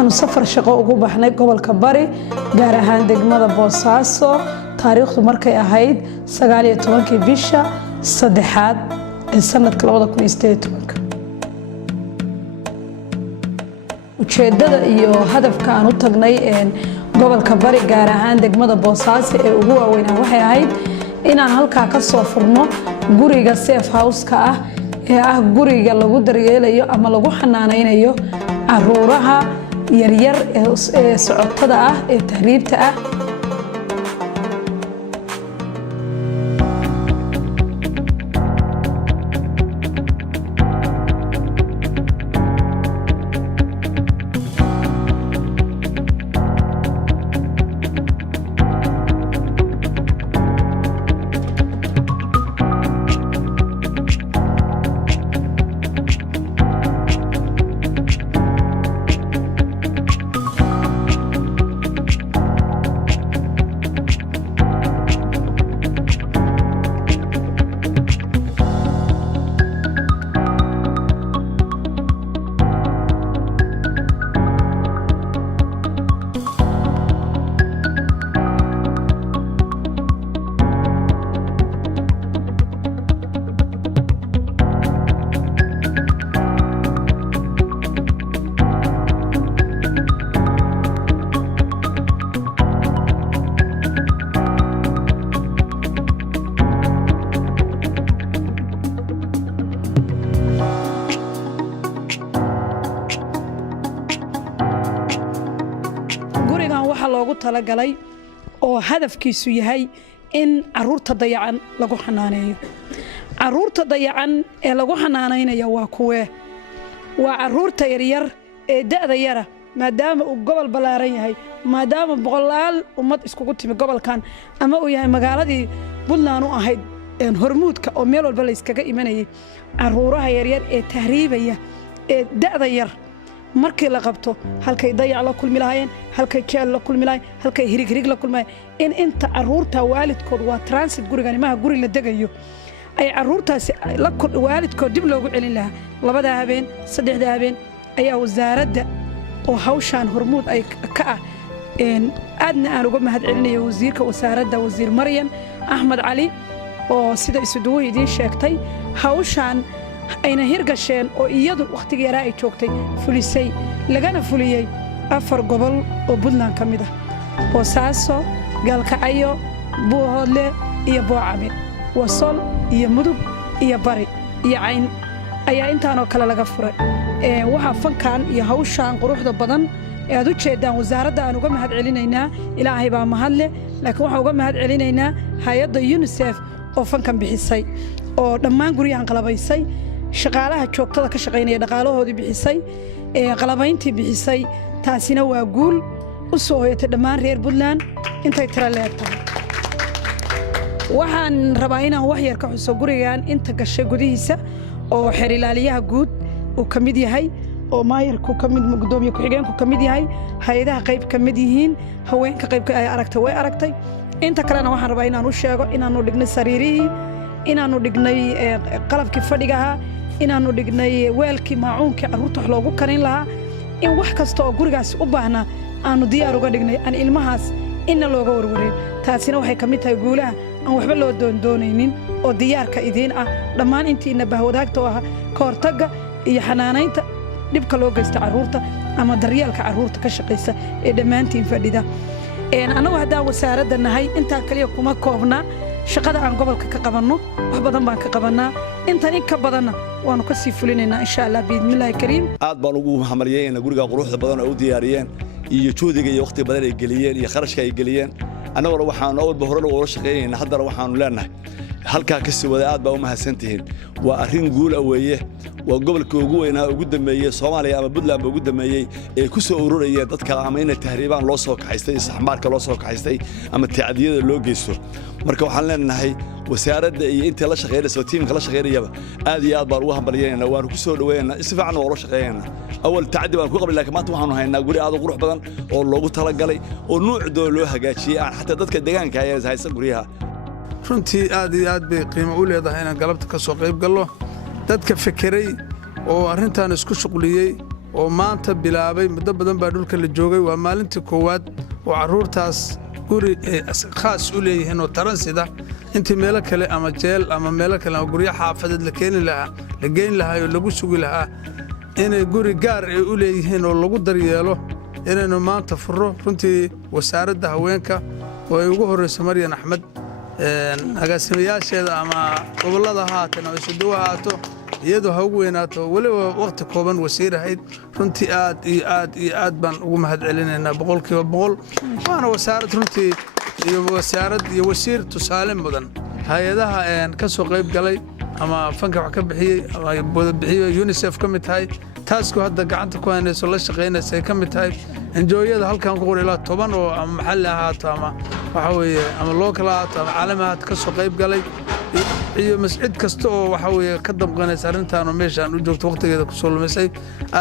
waxaanu safar shaqo ugu baxnay gobolka Bari gaar ahaan degmada Boosaaso taariikhdu markay ahayd 19 bisha saddexaad ee sanadka 2018 ujeedada iyo hadafka aan u tagnay gobolka Bari gaar ahaan degmada Boosaaso ee ugu waaweyn waxay ahayd inaan halka ka soo furno guriga safe house-ka ee guriga lagu daryeelayo ama lagu xanaaneynayo caruuraha yaryar ee socotada ee tahriibta loogu talagalay oo hadafkiisu yahay in caruurta dayacan lagu xanaaneeyo caruurta dayacan ee lagu xanaaneynayo waa kuwee waa caruurta yaryar ee da'da yara maadaama uu gobol balaaran yahay maadaama boqolaal ummad iskugu timi gobolkan ama uu yahay magaaladii Puntland u ahayd hormuudka oo meel walba la iskaga imanayay caruuraha yaryar ee tahriibaya ee da'da yar markii la qabto halkay dayac la kulmi lahaayeen halkay jeel la kulmi lahaayeen halkay hirig la kulmayeen in inta caruurta waalidkood waa transit guriga nimaha guri la degayo ay caruurtaasi la waalidkood dib loogu celin lahaa labada habeen saddexda habeen ayaa wasaaradda oo hawshan hormuud ay ka aadna aan uga mahad celinayo wasiirka wasaaradda wasiir Maryam Ahmed Ali oo sida isuduwo idin sheegtay hawshan ayna hirgasheen oo iyadu waqtiga yaraa ay joogtay fulisay lagana fuliyay 4 gobol oo Puntland kamid ah Boosaaso Galkacyo Buuhoodle iyo Boocame Wasol iyo Mudug iyo Bari iyo Cayn ayaa intaanoo kale laga furay waxa fankan iyo hawshan quruxda badan ee aad u jeedaan wasaaradda aan uga mahad celinaynaa Ilaahay baa mahad leh laakiin waxa uga mahad celinaynaa hay'adda UNICEF oo fankan bixisay oo dhammaan guryahan qalabaysay shaqaalaha joogtada ka shaqeynaya dhaqaalahoodii bixisay qalabayntii bixisay taasina waa guul u soo hoyatay dhammaan reer Puntland intay tira leedahay waxaan rabaa inaan wax yar ka xuso gurigan inta gashay gudihiisa oo xeer ilaaliyaha guud uu kamid yahay oo maayarku kamid gudoomiye ku xigeenku kamid yahay hay'adaha qayb kamid yihiin haweenka qaybka ay aragtay way aragtay inta kalena waxaan rabaa inaan u sheego inaanu dhignay sariirihii inaanu dhignay qalabkii fadhigaha inaanu dhignay weelkii maacuunkii caruurta wax loogu karin lahaa in wax kasta oo gurigaas u baahna aanu diyaar uga dhignay aan ilmahaas inna looga warwareeyo taasina waxay kamid tahay guulaha aan waxba loo doonaynin oo diyaarka idiin ah dhammaan intiina bahwadaagta ah ka hortagga iyo xanaaneynta dhibka loo geysta caruurta ama daryeelka caruurta ka shaqeysa ee dhammaantiin fadhida anagu haddaan wasaaradda nahay intaa kaliya kuma koobna shaqada aan gobolka ka qabanno wax badan baan ka qabanaa intan in ka badanna waanu ka sii fulinaynaa insha Allah biidmillaahi kariim aad baan ugu hamariyayna guriga quruxda badan oo u diyaariyeen iyo joodiga iyo waqti badan ay galiyeen iyo kharashka ay galiyeen anaguna waxaan awalba hore uga shaqeynayna haddana waxaanu leenahay halka ka sii wada aad baa u mahadsantihiin waa arrin guul aweeye waa gobolka ugu weynaa ugu dameeyay Soomaaliya ama Puntland ugu dameeyay ee ku soo ururaya dadka ama inay tahriibaan loo soo kaxaystay saxmaarka loo soo kaxaystay ama taacadiyada loo geysto marka waxaan leenahay wasaaradda iyo inta la shaqeynayso tiimka la shaqeynayaba aad iyo aad baan ugu hambalyeynaa waan ku soo dhaweynaa si fiican oo la shaqeynaa awal taacadi baan ku qabnay laakiin maanta waxaanu haynaa guri aad u qurux badan oo loogu talagalay oo nuucdoo loo hagaajiyay aan xataa dadka deegaanka ay haysan guriyaha runtii aad iyo aad bay qiimo u leedahay inaan galabta ka soo qayb galno dadka fikiray oo arrintan isku shuqliyay oo maanta bilaabay muddo badan baa dhulka la joogay waa maalintii koowaad oo carruurtaas guri khaas u leeyihiin oo taransida intii meelo kale ama jeel ama meelo kale ama guryo xaafadeed la geyn lahaa oo lagu sugi lahaa inay guri gaar ay u leeyihiin oo lagu daryeelo inaynu maanta furro runtii wasaaradda haweenka oo ay ugu horrayso Maryan Axmed agaasimayaasheeda ama gobollada haatan ama isuduwa haato iyadoo ha ugu weynaato waliba waqti kooban wasiir ahayd runtii aad baan ugu mahadcelinaynaa boqolkiiba boqol waana wasaarad runtii iyo wasiir tusaale mudan hay'adaha ka soo qayb galay ama fanka wax ka bixiyey ama wada bixiyey UNICEF ka mid tahay taasku hadda gacanta ku haynayso la shaqaynaysa ay ka mid tahay enjooyada halkan ku qoray ilaa 10 oo ama maxalli ahaato ama waxa weeye ama local ahaato ama caalami ahaato ka soo qayb galay iyo mas'id kasta oo waxa weeye ka damqanaysa arrintan oo meeshaan u joogto waqtigeeda ku soo lumisay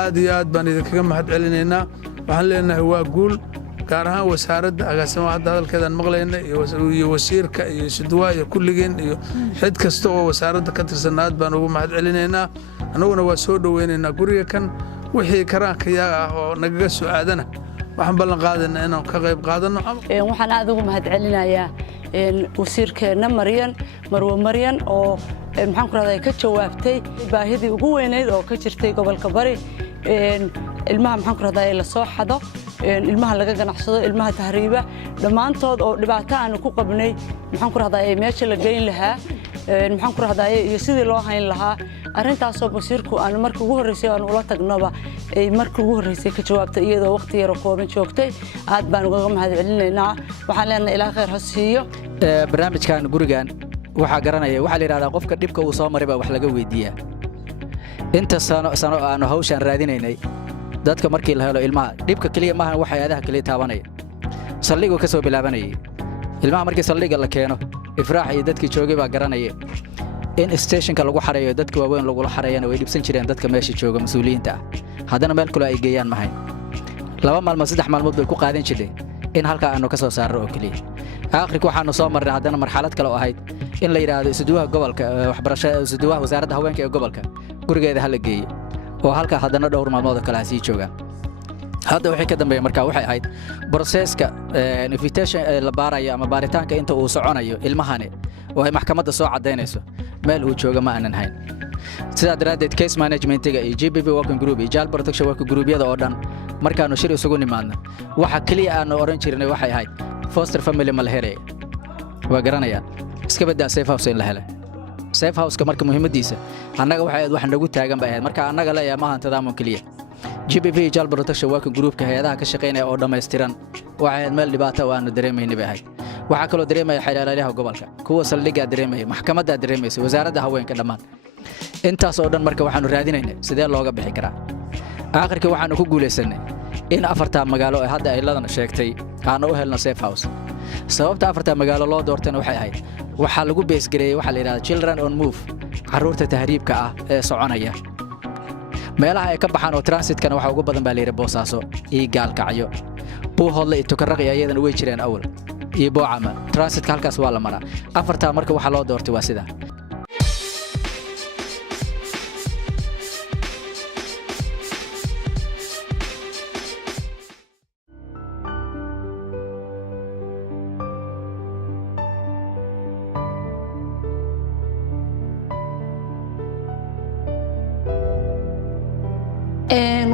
aad iyo aad baan idinkaga mahadcelinaynaa waxaan leenahay waa guul gaar ahaan wasaaradda agaasimaha hadda hadalkeedan maqlayna iyo wasiirka iyo isuduwa iyo kulligeen iyo xid kasta oo wasaaradda ka tirsan aad baan ugu mahadcelinaynaa annaguna waa soo dhaweynaynaa guriga kan wixii karaankayaga ah oo nagaga soo aadana waxaan ballan qaadaynaa inaan ka qayb qaadano waxaan aad ugu mahadcelinayaa wasiirkeena Marwo Maryan oo maxaan ku raadayay ka jawaabtay baahidii ugu weyneyd oo ka jirtay gobolka Bari ilmaha maxaan ku raadayay la soo xado ilmaha laga ganacsado ilmaha tahriiba dhamaantood oo dhibaato aan ku qabnay maxaan ku raadayay meesha la geyn lahaa maxaan ku raadayay iyo sidii loo hayn lahaa arrintaas oo wasiirku aan markii ugu horeysay aan ula tagnaba ay markii ugu horeysay ka jawaabtay iyadoo waqti yar kooban joogtay aad baan uga mahadcelinaynaa waxaan leenahay ilaahay khayr ha siiyo barnaamijkan gurigan waxa garanaya waxa la yiraahdaa qofka dhibka uu soo maray baa wax laga weydiiyaa inta sano aan hawshan raadinaynay dadka markii la helo ilmaha dhibka kaliya maahan waxa hay'adaha kaliya taabanaya saldhigu ka soo bilaabanayay ilmaha markii saldhiga la keeno ifraax iyo dadkii joogay baa garanaya in stationka lagu xareeyo dadka waaweyn lagu xareeyana way dhibsan jireen dadka meesha jooga mas'uuliyiinta haddana meel kale ay geeyaan mahayn 2 maalmood 3 maalmood bay ku qaadan jireen in halka aanu ka soo saarro oo kaliya aakhirka waxaanu soo marnay haddana marxalad kale oo ahayd in la yiraahdo isuduwaha gobolka waxbarashada isuduwaha wasaaradda haweenka ee gobolka gurigeeda hala geeyo oo halka haddana dhowr maalmood kale sii joogaan hadda wixii ka dambeeyay markaa waxay ahayd processka invitation la baarayo ama baaritaanka inta uu soconayo ilmahane oo ay maxkamadda soo cadeynayso meel uu jooga ma aanan hayn sida daraadeed case managementiga iyo GBV working group iyo child protection working group-yada oo dhan markaanu shir isugu nimaadna waxa kaliya aan oran jirnay waxay ahayd foster family ma la helay waa garanayaan iska badaa safe house in la helay safe house-ka marka muhiimadiisa annaga waxay aad wax nagu taagan bay ahayd marka annaga la yaamaha tadaamun kaliya GBV child protection working group-ka hay'adaha ka shaqeynaya oo dhameystiran waxay aad meel dhibaato oo aan dareemaynay bay ahayd waxa kale oo dareemaya xilaaladaha gobolka kuwa saldhiga dareemaya maxkamadda dareemaysa wasaaradda haweenka dhamaan intaas oo dhan marka waxaanu raadinaynay sidee looga bixi karaa aakhirka waxaanu ku guuleysanay in 4 magaalo ay hadda ay ladan sheegtay aan u helno safe house sababta 4 magaalo loo doortayna waxay ahayd waxa lagu bees gareeyay waxa la yiraahdo children on move carruurta tahriibka ah ee soconaya meelaha ay ka baxaan oo transit-kana waxa ugu badan baa la yiraahdaa Boosaaso iyo Gaalkacyo Buuhoodle iyo Tukarraq iyadana way jireen awal iyo Boocama transit-ka halkaas waa la maraa 4 marka waxa loo doortay waa sida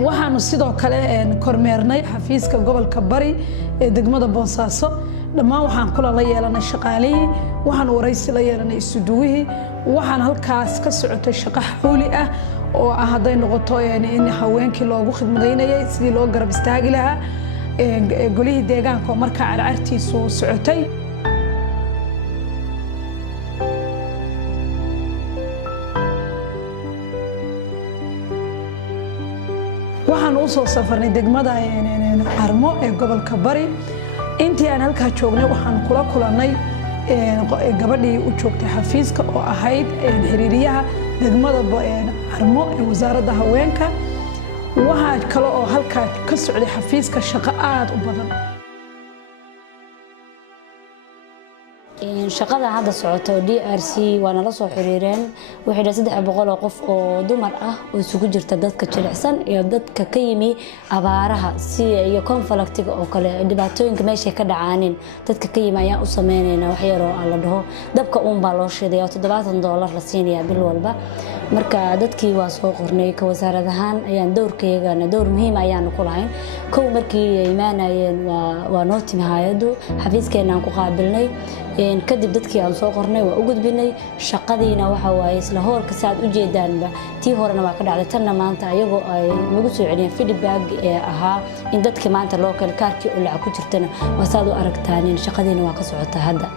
waxaanu sidoo kale kormeernay xafiiska gobolka Bari ee degmada Boosaaso dhammaan waxaan kula la yeelanay shaqaalihii waxaan waraysi la yeelanay isuduwihii waxaan halkaas ka socotay shaqo xawli ah oo ah haday noqoto in haweenkii loogu khidmadeynayay sidii loo garab istaagi lahaa golihii deegaanka oo markaa carcartiisu socotay waxaan u soo safarnay degmada Armo ee gobolka Bari intii aan halka joognay waxaan kula kulannay gabadhii u joogtay xafiiska oo ahayd xiriiriyaha degmada Armo ee wasaaradda haweenka waxa kale oo halka ka socday xafiiska shaqo aad u badan shaqada hadda socoto DRC waana la soo xiriireen waxay 300 oo qof oo dumar ah oo isugu jirta dadka jilicsan iyo dadka ka yimi abaaraha si iyo conflictiga oo kale dhibaatooyinka meesha ka dhacaanin dadka ka yimi ayaan u sameeynaa wax yar oo la dhaho dabka baa loo shidayaa $70 la siinayaa bil walba marka dadkii waa soo qornay ka wasaarad ahaan ayaan doorkeegana door muhiim ayaan ku lahayn kow markii ay imaanayeen waa noo timi hay'adu xafiiskeena aan ku qaabilnay kadib dadkii aan soo qornay waa u gudbinay shaqadiina waxa waaye isla hoolka saad u jeedaanba tii horena waa ka dhacday tan maanta ayagoo ay nagu soo celiyeen feedback ee ahaa in dadkii maanta loo kala kaarkii oo lacag ku jirtana waa saad u aragtaan shaqadiina waa ka socotaa hadda